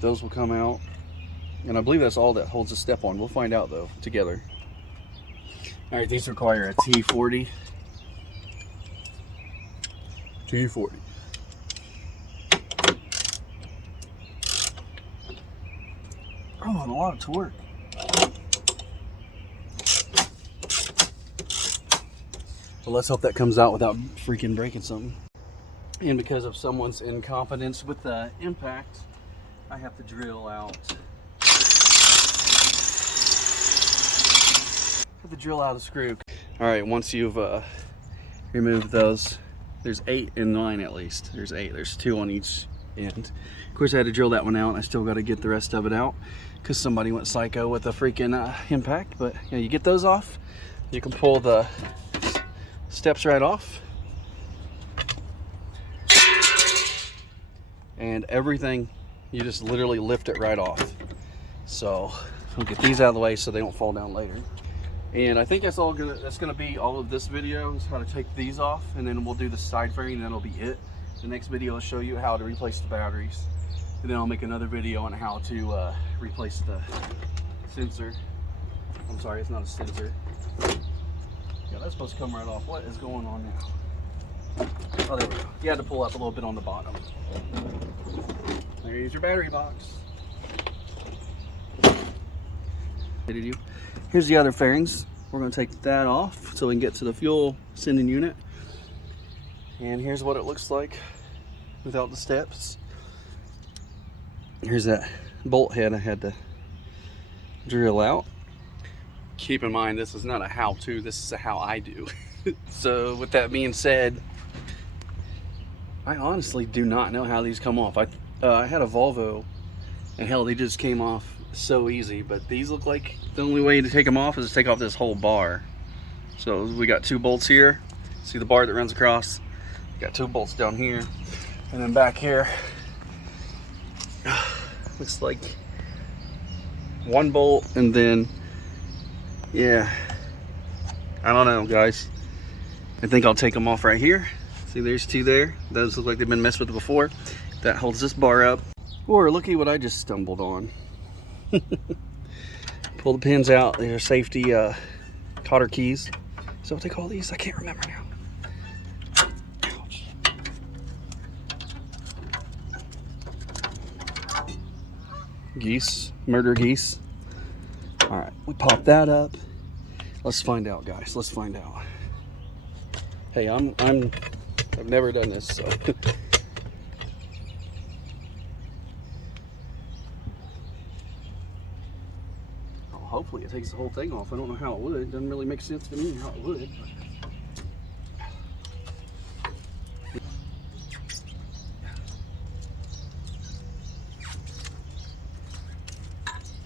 Those will come out, and I believe that's all that holds the step on. We'll find out though together. All right, these require a T40. T40. Oh, and a lot of torque. Well, let's hope that comes out without freaking breaking something. And because of someone's incompetence with the impact, I have to drill out. A screw. All right, once you've removed those, there's 8 in line at least. There's 8. There's 2 on each end. Of course, I had to drill that one out, and I still got to get the rest of it out because somebody went psycho with the freaking impact. But you know, you get those off, you can pull the steps right off, and everything, you just literally lift it right off. So I'll get these out of the way so they don't fall down later. And I think that's gonna be all of this video, is how to take these off, and then we'll do the side fairing, and that'll be it. The next video will show you how to replace the batteries, and then I'll make another video on how to replace the sensor. I'm sorry, it's not a sensor. Yeah, that's supposed to come right off. What is going on now? Oh, there we go. You had to pull up a little bit on the bottom. There's your battery box. Here's the other fairings. We're going to take that off so we can get to the fuel sending unit. And here's what it looks like without the steps. Here's that bolt head I had to drill out. Keep in mind, this is not a how-to, this is a how I do. So with that being said, I honestly do not know how these come off. I had a Volvo, and hell, they just came off so easy, but these look like the only way to take them off is to take off this whole bar. So we got 2 bolts here. See the bar that runs across? Got 2 bolts down here, and then back here looks like 1 bolt, and then yeah, I don't know, guys. I think I'll take them off right here. See, there's 2 there. Those look like they've been messed with before. That holds this bar up. Or looky what I just stumbled on. Pull the pins out. These are safety cotter keys. Is that what they call these? I can't remember now. Ouch. Geese, murder geese. All right, we pop that up. Let's find out, guys. Let's find out. Hey, I've never done this, so. Hopefully it takes the whole thing off. I don't know how it would. It doesn't really make sense to me how it would.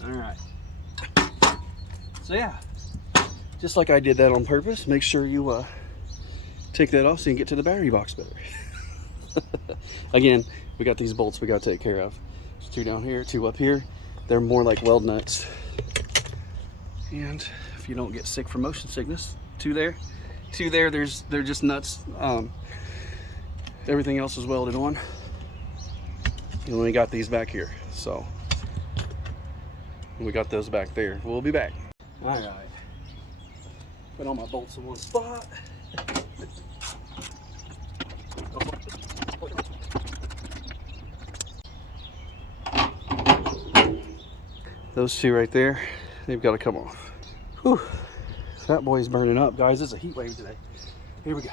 All right. So yeah, just like I did that on purpose, make sure you take that off so you can get to the battery box better. Again, we got these bolts we got to take care of. There's 2 down here, 2 up here. They're more like weld nuts. And if you don't get sick from motion sickness, 2 there, 2 there, they're just nuts. Everything else is welded on. And we got these back here, so we got those back there. We'll be back. All right, put all my bolts in one spot. Those 2 right there, they've got to come off. Whew. That boy's burning up, guys. It's a heat wave today. Here we go.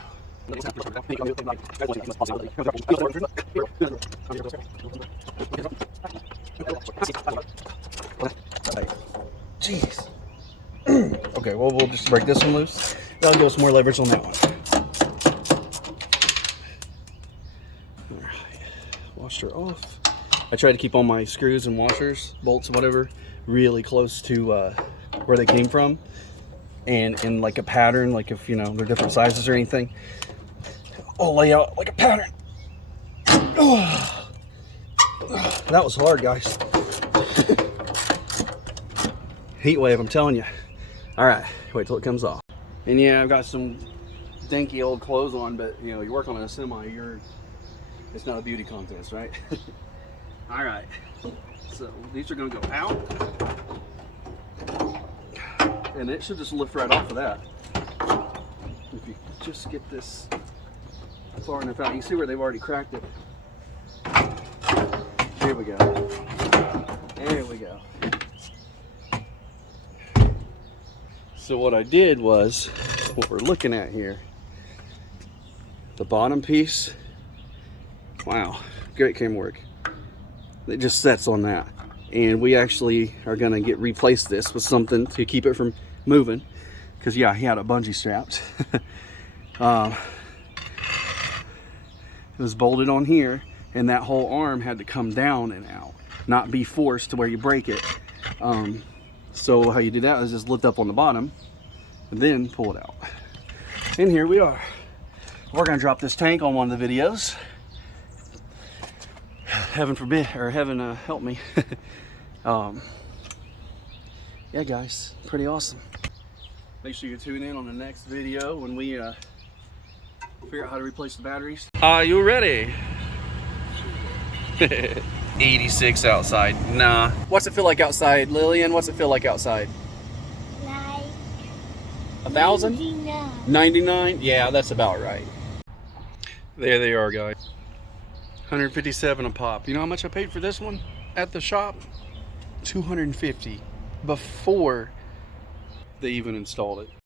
Jeez. Okay, well, we'll just break this one loose. That'll give us more leverage on that one. All right. Washer off. I try to keep all my screws and washers, bolts, whatever, really close to where they came from, and in like a pattern, like if you know they're different sizes or anything, I'll lay out like a pattern. Oh, that was hard, guys. Heat wave, I'm telling you. All right, wait till it comes off. And yeah, I've got some danky old clothes on, but you know, you work on a semi, it's not a beauty contest, right? All right, so these are gonna go out, and it should just lift right off of that. If you just get this far enough out, you see where they've already cracked it. Here we go. There we go. So what I did was, what we're looking at here, the bottom piece, wow, great camera work. It just sets on that. And we actually are gonna replace this with something to keep it from moving. Cause yeah, he had a bungee strapped. It was bolted on here, and that whole arm had to come down and out, not be forced to where you break it. So how you do that is just lift up on the bottom and then pull it out. And here we are. We're gonna drop this tank on one of the videos. Heaven forbid, or heaven help me. Yeah guys, pretty awesome. Make sure you tune in on the next video when we figure out how to replace the batteries. Are you ready? 86 outside. Nah. What's it feel like outside, Lillian? What's it feel like outside? Like 1,000? 99. 99? Yeah, that's about right. There they are, guys. 157 a pop. You know how much I paid for this one at the shop? 250 before they even installed it.